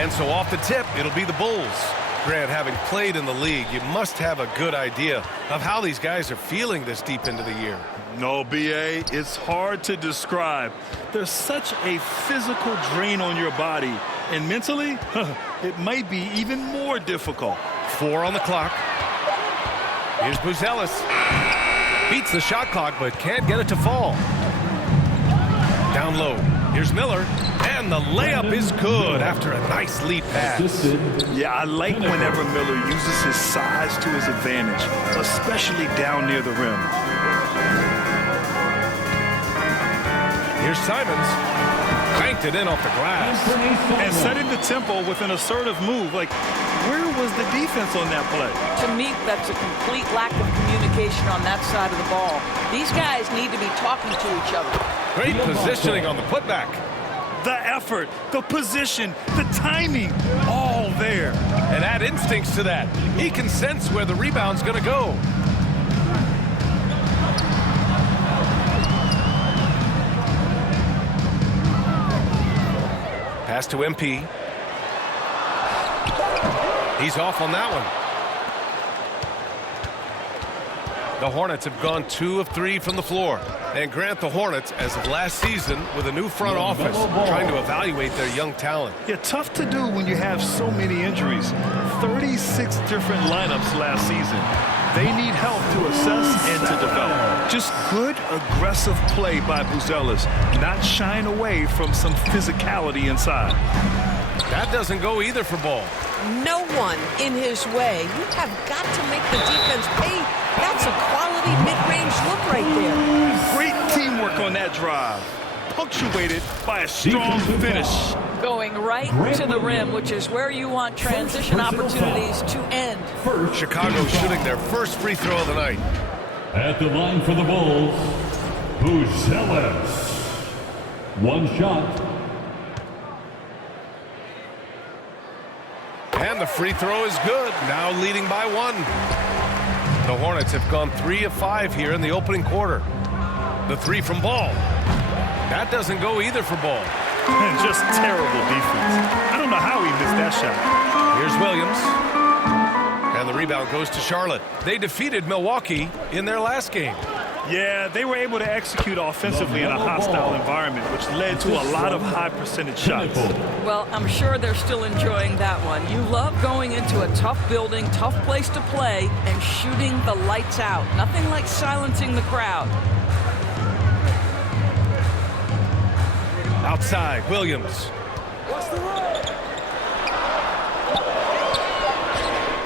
And so off the tip, it'll be the Bulls. Grant, having played in the league, you must have a good idea of how these guys are feeling this deep into the year. No, B.A., it's hard to describe. There's such a physical drain on your body, and mentally, it might be even more difficult. 4 on the clock. Here's Buzelis. Beats the shot clock, but can't get it to fall. Down low. Here's Miller. And the layup is good after a nice lead pass. Yeah, I like whenever Miller uses his size to his advantage, especially down near the rim. Here's Simons. Banked it in off the glass. And setting the tempo with an assertive move. Like, where was the defense on that play? To me, that's a complete lack of communication on that side of the ball. These guys need to be talking to each other. Great positioning on the putback. The effort, the position, the timing, all there. And add instincts to that. He can sense where the rebound's going to go. Pass to MP. He's off on that one. The Hornets have gone 2 of 3 from the floor. And Grant, the Hornets, as of last season, with a new front office, trying to evaluate their young talent. Yeah, tough to do when you have so many injuries. 36 different lineups last season. They need help to assess and to develop. Just good, aggressive play by Buzelis, not shying away from some physicality inside. That doesn't go either for Ball. No one in his way. You have got to make the defense pay. That's a quality mid-range look right there. Great teamwork on that drive, punctuated by a strong finish. Going right to the rim, which is where you want transition opportunities to end. Chicago shooting their first free throw of the night. At the line for the Bulls, Buzelis. One shot. And the free throw is good, now leading by 1. The Hornets have gone 3 of 5 here in the opening quarter. The 3 from Ball. That doesn't go either for Ball. Just terrible defense. I don't know how he missed that shot. Here's Williams. And the rebound goes to Charlotte. They defeated Milwaukee in their last game. Yeah, they were able to execute offensively in a hostile environment, which led to a lot of high percentage shots. Well, I'm sure they're still enjoying that one. You love going into a tough building, tough place to play, and shooting the lights out. Nothing like silencing the crowd. Outside, Williams.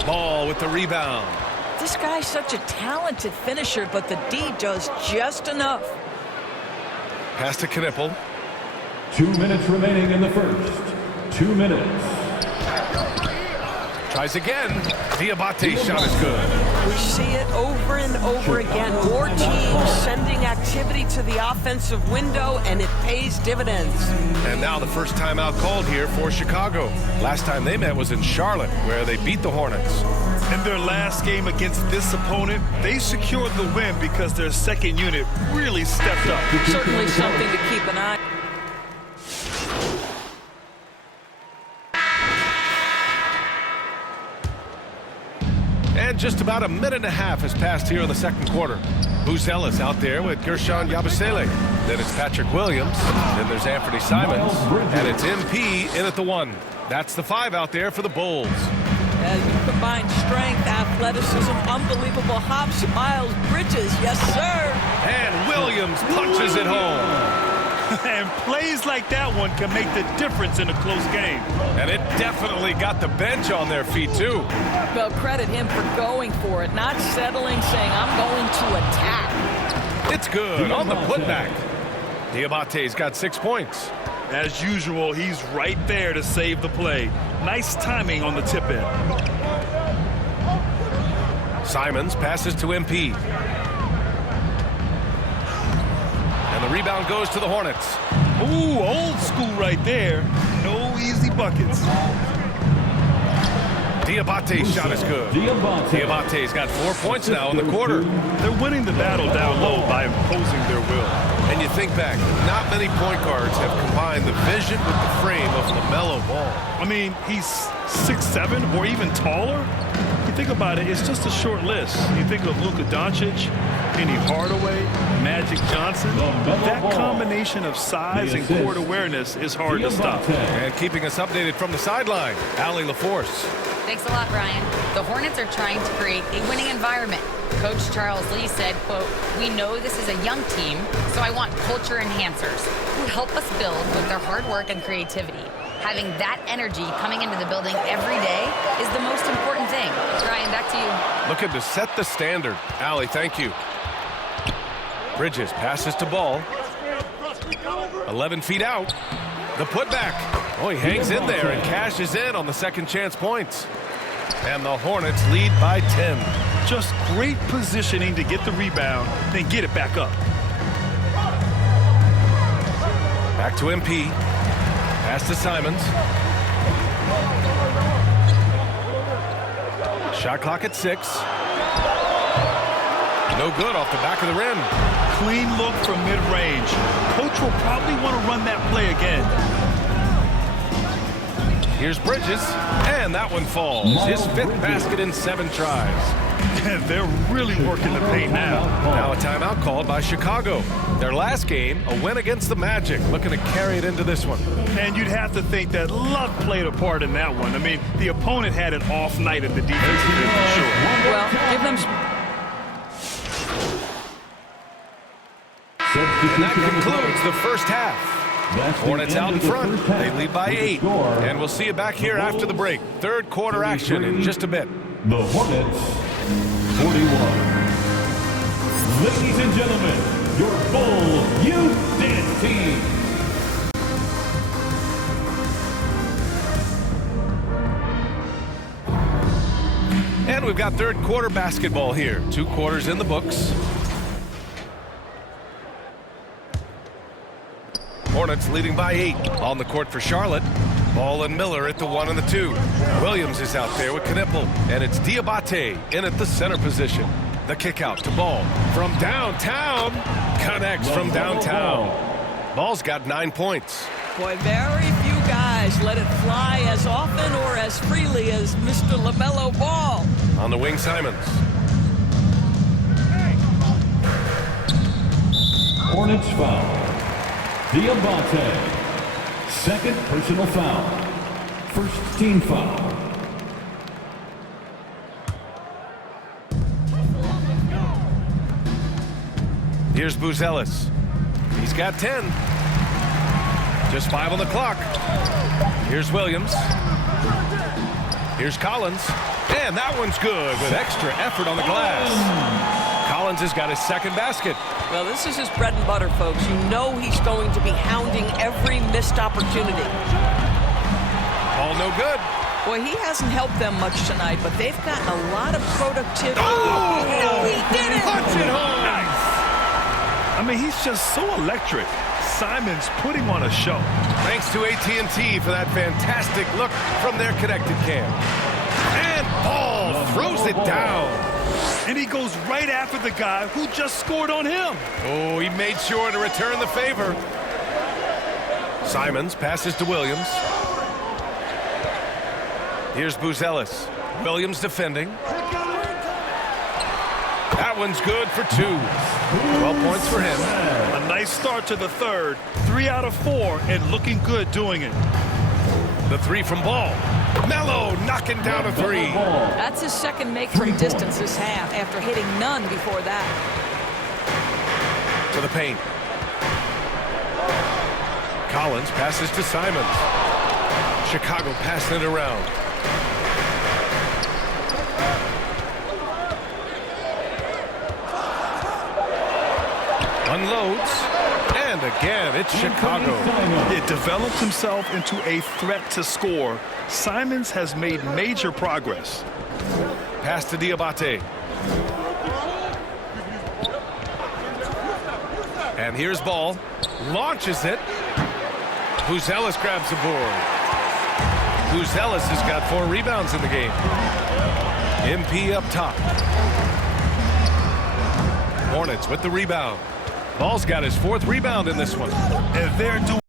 Ball with the rebound. This guy's such a talented finisher, but the D does just enough. Pass to Knippel. 2 minutes remaining in the first. 2 minutes. Tries again. Diabate's shot is good. We see it over and over again. More teams sending activity to the offensive window, and it pays dividends. And now the first timeout called here for Chicago. Last time they met was in Charlotte, where they beat the Hornets. In their last game against this opponent, they secured the win because their second unit really stepped up. Certainly something to keep an eye on. And just about a minute and a half has passed here in the second quarter. Buzelis out there with Gershon Yabusele. Then it's Patrick Williams. Then there's Anthony Simons. And it's MP in at the 1. That's the 5 out there for the Bulls. As you combine strength, athleticism, unbelievable hops, Miles Bridges, yes sir. And Williams punches it home. And plays like that one can make the difference in a close game. And it definitely got the bench on their feet, too. Well, credit him for going for it, not settling, saying, I'm going to attack. It's good on the putback. Diabate's got 6 points. As usual, he's right there to save the play. Nice timing on the tip in. Simons passes to MP. And the rebound goes to the Hornets. Ooh, old school right there. No easy buckets. Diabate's shot is good. Diabate's got 4 points now in the quarter. They're winning the battle down low by imposing their will. And you think back, not many point guards have combined the vision with the frame of LaMelo Ball. I mean, he's 6'7" or even taller. You think about it, it's just a short list. You think of Luka Doncic, Penny Hardaway, Magic Johnson. That combination of size and court awareness is hard to stop. And keeping us updated from the sideline, Allie LaForce. Thanks a lot, Brian. The Hornets are trying to create a winning environment. Coach Charles Lee said, quote, "We know this is a young team, so I want culture enhancers who help us build with their hard work and creativity. Having that energy coming into the building every day is the most important thing." Brian, back to you. Looking to set the standard. Allie, thank you. Bridges passes to Ball. 11 feet out. The putback. Oh, he hangs in there and cashes in on the second chance points. And the Hornets lead by 10. Just great positioning to get the rebound, then get it back up. Back to MP. Pass to Simons. Shot clock at 6. No good off the back of the rim. Clean look from mid-range. Coach will probably want to run that play again. Here's Bridges, and that one falls. His 5th basket in 7 tries. They're really working the paint now. Now a timeout called by Chicago. Their last game, a win against the Magic, looking to carry it into this one. And you'd have to think that luck played a part in that one. I mean, the opponent had an off night at the defensive end for sure. Well, give them... And that concludes the first half. Hornets out in front. They lead by 8. And we'll see you back here after the break. Third quarter action in just a bit. The Hornets, 41. Ladies and gentlemen, your Bull Youth Dance Team. And we've got third quarter basketball here. 2 quarters in the books. Hornets leading by 8 on the court for Charlotte. Ball and Miller at the 1 and the 2. Williams is out there with Knipple, and it's Diabate in at the center position. The kick out to Ball from downtown. Connects from downtown. Ball's got 9 points. Boy, very few guys let it fly as often or as freely as Mr. LaMelo Ball. On the wing, Simons. Hornets foul. Diabate. Second personal foul. First team foul. Here's Buzelis. He's got 10. Just 5 on the clock. Here's Williams. Here's Collins. And that one's good with extra effort on the glass. Collins has got his second basket. Well, this is his bread and butter, folks. You know he's going to be hounding every missed opportunity. All no good. Boy, he hasn't helped them much tonight, but they've gotten a lot of productivity. Oh, no, he didn't! Punch it home! Nice. I mean, he's just so electric. Simons putting on a show. Thanks to AT&T for that fantastic look from their connected cam. And Ball throws it down. And he goes right after the guy who just scored on him. Oh, he made sure to return the favor. Simons passes to Williams. Here's Buzelis. Williams defending. That one's good for 2. 12 points for him. A nice start to the third. 3 out of 4 and looking good doing it. The 3 from Ball. Melo knocking down a 3. That's his second make from distance this half after hitting none before that. To the paint. Collins passes to Simons. Chicago passing it around. Unloads. And again, it's Chicago. It developed himself into a threat to score. Simons has made major progress. Pass to Diabate. And here's Ball. Launches it. Buzelis grabs the board. Buzelis has got 4 rebounds in the game. MP up top. Hornets with the rebound. Ball's got his 4th rebound in this one. And they're doing